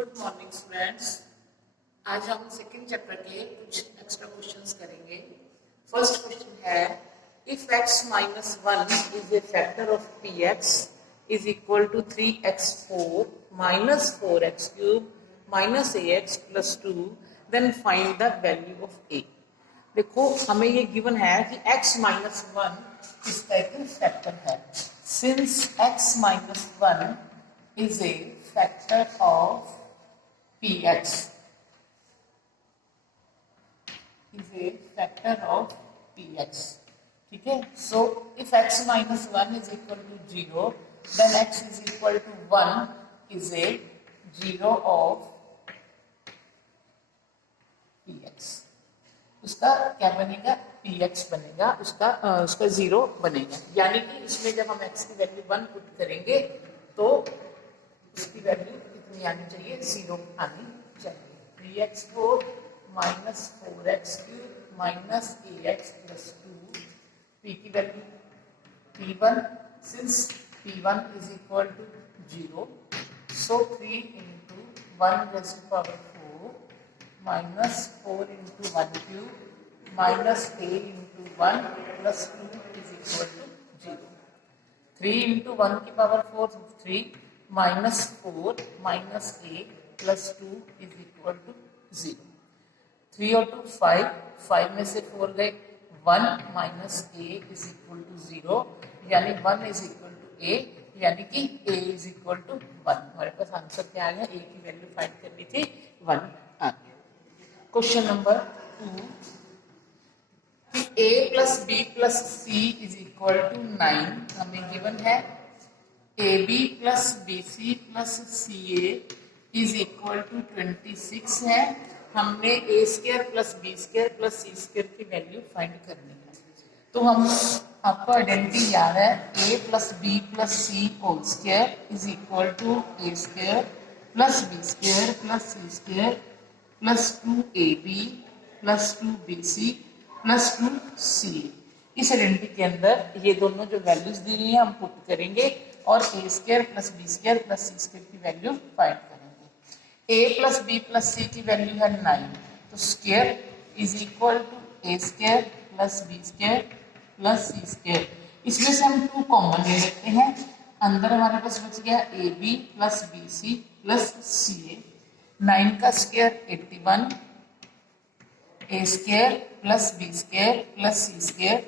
Good morning students. आज हम second chapter के कुछ एक्स्ट्रा क्वेश्चंस करेंगे। फर्स्ट क्वेश्चन है if x minus 1 is a factor of px is equal to 3x4 minus 4x cube minus ax plus 2 then find the value of a। देखो हमें ये given है कि x minus 1 इसका एक factor है। Since x minus 1 is a factor of px is a factor of px, ठीक है। so if x minus 1 is equal to 0 then x is equal to 1 is a 0 of px। उसका क्या बनेगा, px बनेगा, उसका 0 बनेगा। यानी कि इसमें जब हम x की वैल्यू 1 पुट करेंगे तो उसकी वैल्यू कितनी आनी चाहिए, 0 आनी चाहिए। 3x4 minus 4x cube minus ax plus 2 p की value p1 since p1 is equal to 0 so 3 into 1 raise to power 4 minus 4 into 1 cube minus a into 1 plus 2 is equal to 0। 3 into 1 की power 4 3 minus 4 minus a plus 2 is equal to 0। 3 और 2 5 में से 4 गए 1 minus a is equal to 0 यानी 1 is equal to a यानी कि a is equal to 1। हमारे पास answer क्या आ गया, a की वैल्यू फाइंड करनी थी 1 आ गया। क्वेश्चन नंबर 2 कि a plus b plus c is equal to 9 हमें गिवन है। AB plus BC plus CA is equal to 26 है। हमने a square plus b square plus c square की वैल्यू फाइंड करनी है। तो हम आपको आइडेंटिटी याद है, a plus b plus c whole square is equal to a square plus b square plus c square plus 2ab plus 2bc plus 2ca। इस identity के अंदर ये दोनों जो वैल्यूज दी हुई है हम पुट करेंगे और a square plus b square plus c square की वैल्यू फाइंड करेंगे। a plus b plus c की वैल्यू है 9 तो square is equal to a square plus b square plus c square. इसमें से हम 2 कॉमन ले लेते हैं, अंदर हमारे पास बच गया ab plus bc plus ca। 9 का square 81 a square plus b square plus c square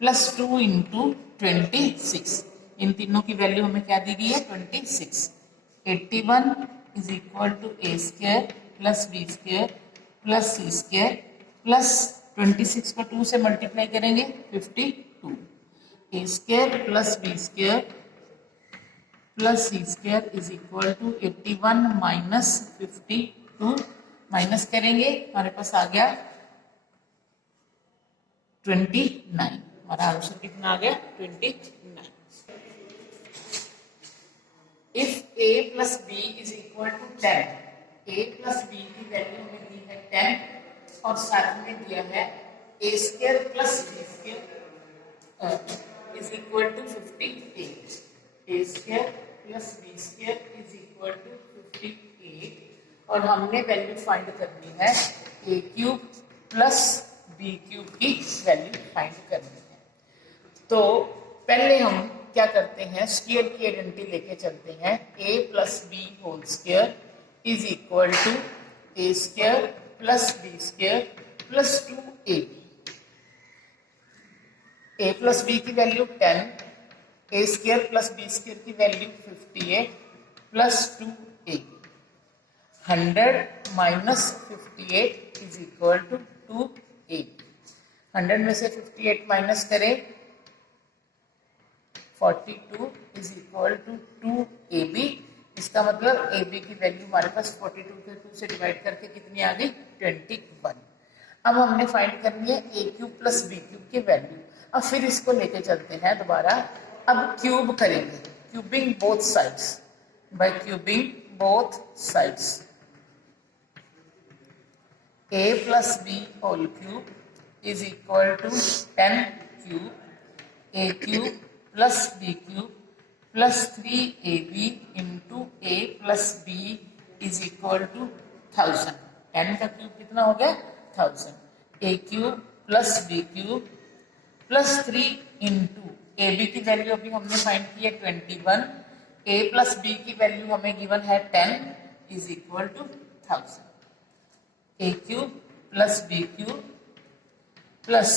plus 2 into 26। इन तीनों की वैल्यू हमें क्या दी गई है 26। 81 is equal to a square plus b square plus c square plus 26 को 2 से मल्टीप्लाई करेंगे 52। a square plus b square plus c square is equal to 81 minus 52 minus करेंगे हमारे पास आ गया 29। हमारा आंसर कितना आ गया 29। If a plus b is equal to 10, a plus b की वैल्यू हमें दी है 10 और साथ में दिया है a square plus b square is equal to 58। a square plus b square is equal to 58 और हमने वैल्यू फाइंड करनी है a cube plus b cube की वैल्यू फाइंड करनी है। तो पहले हम क्या करते हैं, स्क्वायर की आइडेंटिटी लेके चलते हैं। a plus B whole square is equal to a square plus b square plus 2ab। a plus b की value 10, a square plus b square की value 58 plus 2ab। 100 minus 58 is equal to 2ab। 100 में से 58 minus करें 42 is equal to 2ab। इसका मतलब ab की value हमारे पास 42 के 2 से डिवाइड करके कितनी आ गई 21। अब हमने फाइंड करनी है a cube plus b cube की वैल्यू। अब फिर इसको लेके चलते हैं दोबारा, अब क्यूब करेंगे, cubing both sides by cubing both sides. a plus b whole cube is equal to 10 cube a cube plus b cube plus 3ab into a plus b is equal to 1000। 10 का cube कितना हो गया 1000। ए cube plus B cube plus 3 into A B की value अभी हमने find की है 21, A plus B की वैल्यू हमें गिवन है 10 is equal to 1000। A cube plus B cube plus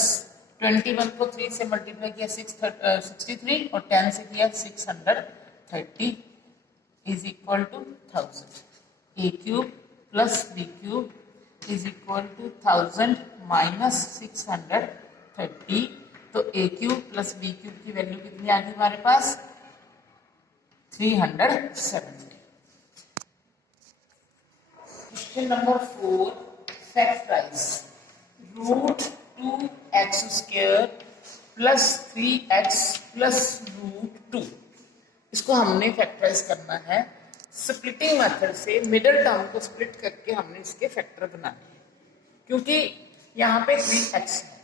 21 को 3 से मल्टीप्लाई किया 63 और 10 से किया 630 is equal to 1000। A cube plus B cube is equal to 1000 minus 630। तो a cube plus B cube की वैल्यू कितनी आ गई हमारे पास 370। Question number 4 factorise root 2x square plus 3x plus root 2। इसको हमने फैक्टराइज करना है स्प्लिटिंग मेथड से। मिडिल टर्म को स्प्लिट करके हमने इसके फैक्टर बनाने हैं, क्योंकि यहाँ पे 3x है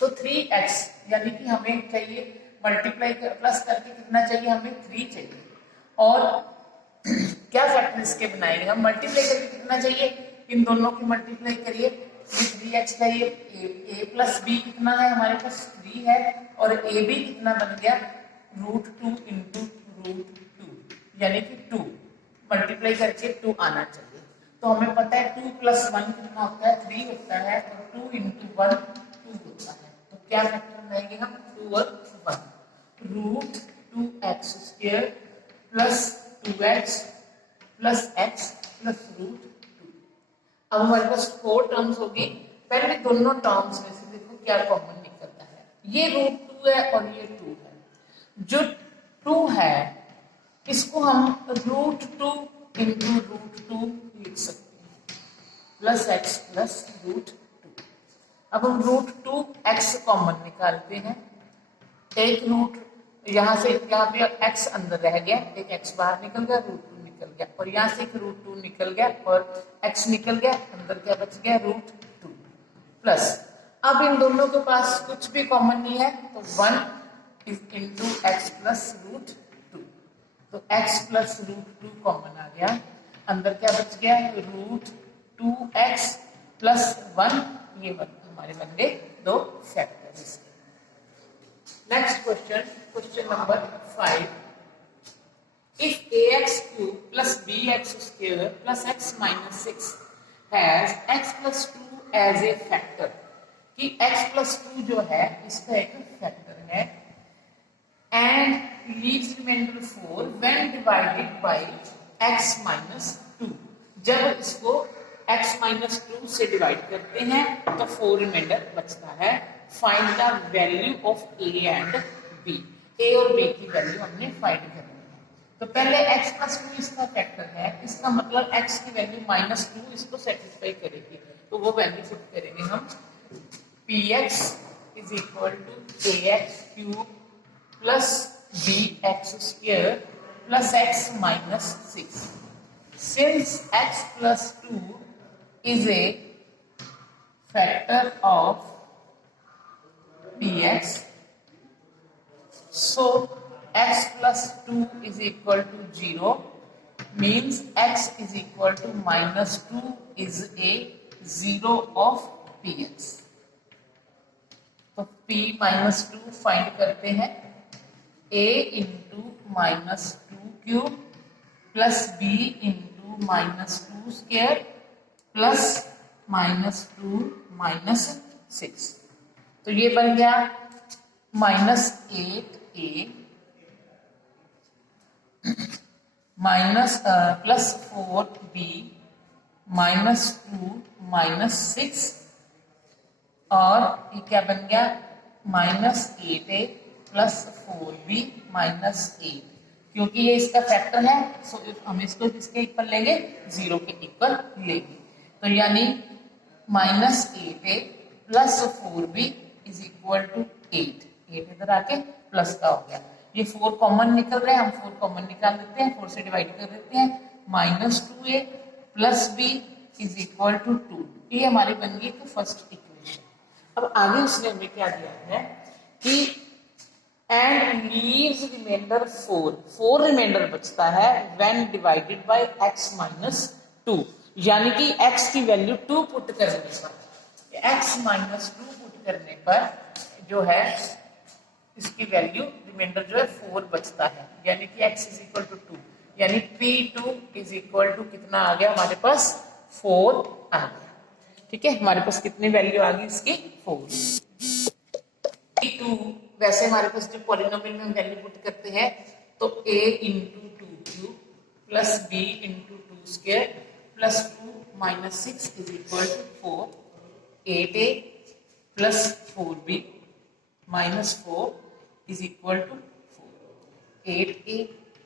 तो 3x यानी कि हमें चाहिए मल्टीप्लाई प्लस करके कितना चाहिए हमें 3 चाहिए। और क्या फैक्टर इसके बनाएंगे हम मल्टीप्लाई करके कितना चाहिए इन दोनों की मल्टीप्लाई करिए 3x का ये a प्लस बी कितना है हमारे पास 3 है और ए बी कितना बन गया रूट 2 इंटू रूट 2 यानी कि 2 मल्टीप्लाई करके 2 आना चाहिए। तो हमें पता है 2 प्लस 1 कितना होता है 3 होता है और 2 इंटू 1 2 होता है। तो क्या फैक्टर बनाएंगे हम 2 और 1 root 2x square plus 2x plus x plus root 2। अब हमारे पास 4 टर्म्स होगी। पहले दोनों टर्म्स में से देखो क्या कॉमन निकलता है। ये रूट 2 है और ये 2 है। जो 2 है इसको हम रूट 2 इंटू रूट 2 लिख सकते हैं प्लस x प्लस रूट 2। अब हम रूट 2x कॉमन निकालते हैं। एक रूट यहाँ से यहाँ पे x अंदर रह गया, एक x बाहर निकल गया, रूट 2 निकल गया और यहाँ से एक रूट 2 निकल गया और x निकल गया, अंदर क्या बच गया रूट 2 प्लस। अब इन दोनों के पास कुछ भी कॉमन नहीं है तो 1 is into x plus root 2। तो x प्लस रूट 2 कॉमन आ गया, अंदर क्या बच गया रूट 2x प्लस 1। ये हमारे बन गए 2 factors. Next question, question number 5। If ax cube plus bx square plus x minus 6 has x plus 2 as a factor, कि x plus 2 जो है इसका एक फैक्टर है and leaves remainder 4 when divided by x minus 2। जब इसको x minus 2 से divide करते हैं तो 4 रिमाइंडर बचता है। Find the value of a and b। a और b की वैल्यू हमने फाइंड करनी है। तो पहले x प्लस 2 इसका फैक्टर है, इसका मतलब x की वैल्यू माइनस 2 इसको सेटिस्फाई करेगी। तो वो वैल्यू पुट करेंगे हम px is equal to ax cube plus bx square plus x minus 6। Since x plus 2 is a factor of px, so x plus 2 is equal to 0 means x is equal to minus 2 is a 0 of px। तो p minus 2 find करते हैं a into minus 2 cube plus b into minus 2 square plus minus 2 minus 6। तो ये बन गया minus 8a minus plus 4b minus 2 minus 6 और ये क्या बन गया minus 8a plus 4b minus 8। क्योंकि ये इसका फैक्टर है सो हम इसको किसके इक्वल लेंगे 0 के इक्वल लेंगे। तो यानी minus 8a plus 4b is equal to 8। 8 इधर आके प्लस का हो गया। ये 4 कॉमन निकल रहे हैं, हम 4 कॉमन निकाल देते हैं, 4 से डिवाइड कर देते हैं। Minus 2a plus b is equal to 2। ये हमारी बन गई तो फर्स्ट इक्वेशन। अब आगे उसने हमें क्या दिया है कि एंड लीव्स रिमाइंडर 4 रिमाइंडर बचता है when divided by x minus 2, यानी कि x की वैल्यू 2 पुट करने पर, x माइनस 2 पुट करने पर जो है इसकी वैल्यू रिमाइंडर जो है 4 बचता है, यानी कि x इज इक्वल टू 2, यानी P2 इज इक्वल टू कितना आ गया हमारे पास 4 आ गया। ठीक है, हमारे पास कितनी वैल्यू आ गई इसकी 4। P2 वैसे हमारे पास जो पॉलिनोमियल में वैल्यू पुट करते हैं तो a into 2 plus b into 2 square plus 2 minus 6 is equal to 4, 8a plus 4b minus 4 is equal to 4, 8a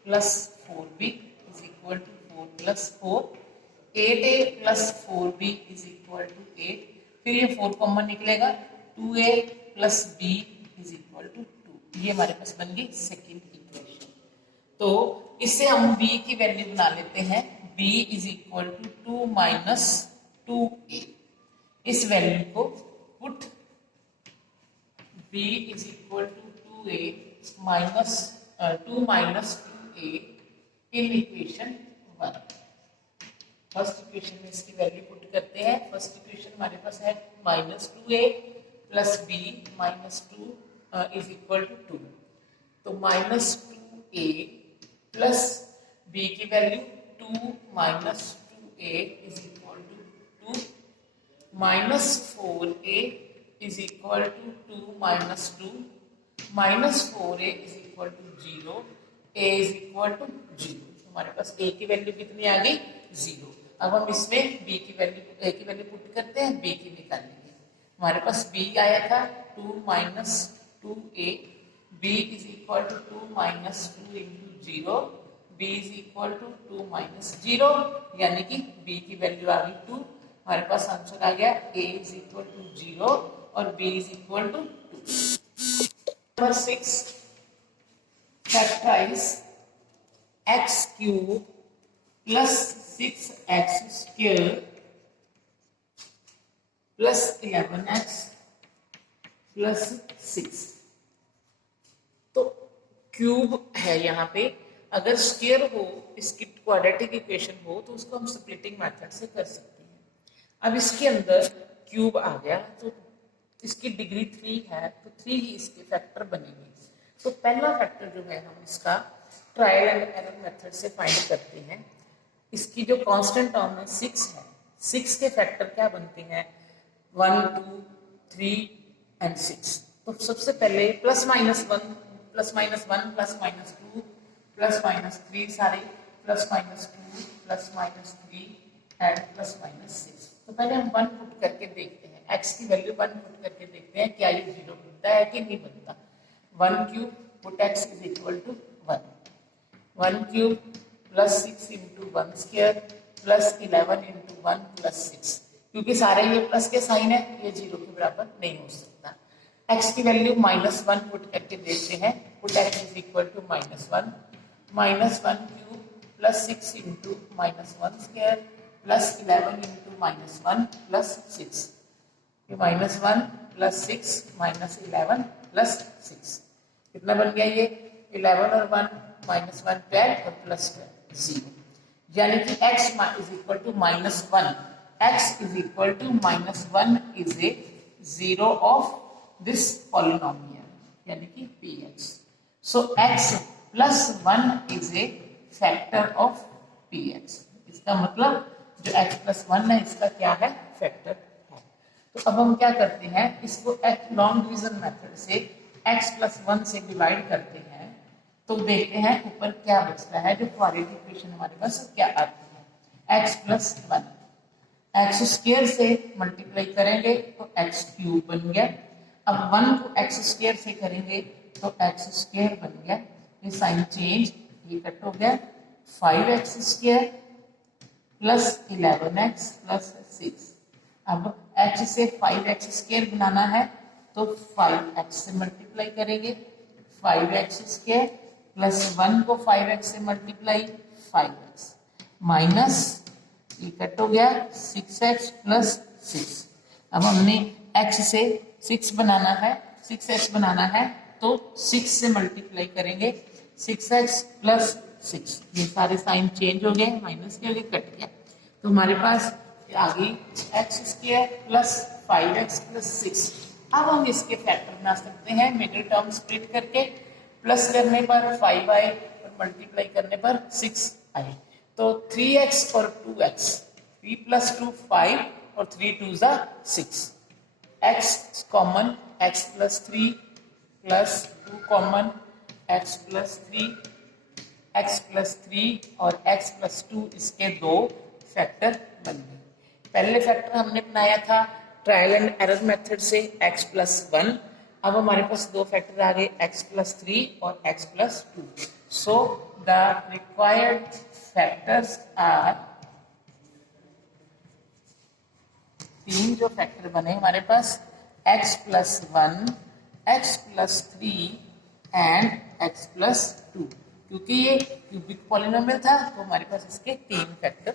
plus 4b is equal to 4 plus 4, 8a plus 4b is equal to 8, फिर ये 4 common निकलेगा, 2a plus b is equal to 2, ये हमारे पास बन गई second equation. तो इससे हम b की वैल्यू बना लेते हैं, b is equal to 2 minus 2a, इस वैल्यू को put b is equal to 2a minus 2 minus 2a in equation 1। First equation में इसकी वैल्यू पुट करते हैं, फर्स्ट इक्वेशन हमारे पास है minus 2a plus b minus 2 is equal to 2, तो माइनस 2a प्लस b की value 2 minus 2a is equal to 2, minus 4a is equal to 2 minus 2, minus 4a is equal to 0, a is equal to 0, हमारे पास a की value कितनी आ गई 0। अब हम इसमें b की वैल्यू a की वैल्यू पुट करते हैं, b की निकालेंगे, हमारे पास b आया था 2 minus 2a, b is equal to 2 minus 2 into 0, b is equal to 2 minus 0, यानी कि b की वैल्यू आ गई 2, हमारे पास आंसर आ गया a इज इक्वल टू 0 और b is equal to 2। Number 6, factorise x cube plus 6x square plus 11x plus 6, तो cube है यहाँ पे, अगर स्क्वायर हो इसकी क्वाड्रेटिक इक्वेशन हो तो उसको हम स्प्लिटिंग मेथड से कर सकते हैं। अब इसके अंदर क्यूब आ गया तो इसकी डिग्री 3 है तो 3 ही इसके फैक्टर बनेंगे। तो पहला फैक्टर जो है हम इसका ट्रायल एंड एरर मेथड से फाइंड करते हैं। इसकी जो कांस्टेंट टर्म है 6 है, 6 के फैक्टर क्या बनते हैं 1 2 3 एंड 6। तो सबसे पहले plus minus 1 plus minus 1 plus minus 2 plus minus 3, सारे plus minus 2 plus minus 3 and plus minus 6। तो पहले हम 1 पुट करके देखते हैं, x की वैल्यू 1 पुट करके देखते हैं क्या ये 0 बनता है कि नहीं बनता। 1 cube put x is equal to 1, 1 cube plus 6 into 1 square plus 11 into 1 plus 6, क्योंकि सारे ये प्लस के साइन है ये 0 के बराबर नहीं हो सकता। x की वैल्यू माइनस 1 पुट करके देखते हैं, put x is equal to minus 1, minus 1 cube plus 6 into minus 1 square plus 11 into minus 1 plus 6, ये माइनस 1 प्लस 6 माइनस 11 प्लस 6, कितना बन गया ये 11 और 1 माइनस 1 12 और प्लस 12 0, यानी कि x is equal to minus 1, x is equal to minus 1 is a 0 of this polynomial, यानी कि px। So x plus 1 is a factor of px, इसका मतलब जो x प्लस 1 है इसका क्या है फैक्टर है। तो अब हम क्या करते हैं, इसको लॉन्ग डिवीजन मेथड से x प्लस 1 से डिवाइड करते हैं, तो देखते हैं ऊपर क्या बचता है, जो क्वाड्रेटिक इक्वेशन हमारे पास क्या आती है, x प्लस 1, एक्स स्क्वायर से मल्टीप्लाई करेंगे तो एक्स क्यूब बन गया, अब 1 को एक्स स्क्वायर से करेंगे तो एक्स स्क्वायर बन गया, ये साइन चेंज, ये कट हो गया, 5x square plus 11x plus 6। अब x से 5x स्क्वायर बनाना है तो 5x से मल्टीप्लाई करेंगे, 5x स्क्वायर प्लस 1 को 5x से मल्टीप्लाई 5x माइनस ये कट हो गया 6x प्लस 6। अब हमने x से 6 बनाना है, 6x बनाना है तो 6 से मल्टीप्लाई करेंगे, 6x प्लस 6, ये सारे साइन चेंज हो गए, माइनस के आगे कट गया, तो हमारे पास आगे x square plus 5x plus 6। अब हम इसके फैक्टर बना सकते हैं, मिडिल टर्म स्प्लिट करके, प्लस करने पर 5i और मल्टीप्लाई करने पर 6i, तो 3x और 2x, 3 प्लस 2 5 और 3 2 जा 6, x common, x plus 3 plus 2 common, x plus 3, x plus 3 और x प्लस 2, इसके दो फैक्टर बन गए। पहले फैक्टर हमने बनाया था ट्रायल एंड एरर मेथड से x प्लस 1, अब हमारे पास दो फैक्टर आ गए x प्लस 3 और x plus 2। So the required factors are, तीन जो फैक्टर बने हमारे पास x plus 1, x plus 3 and x plus 2, क्योंकि ये क्यूबिक पॉलिनोमियल था तो हमारे पास इसके तीन फैक्टर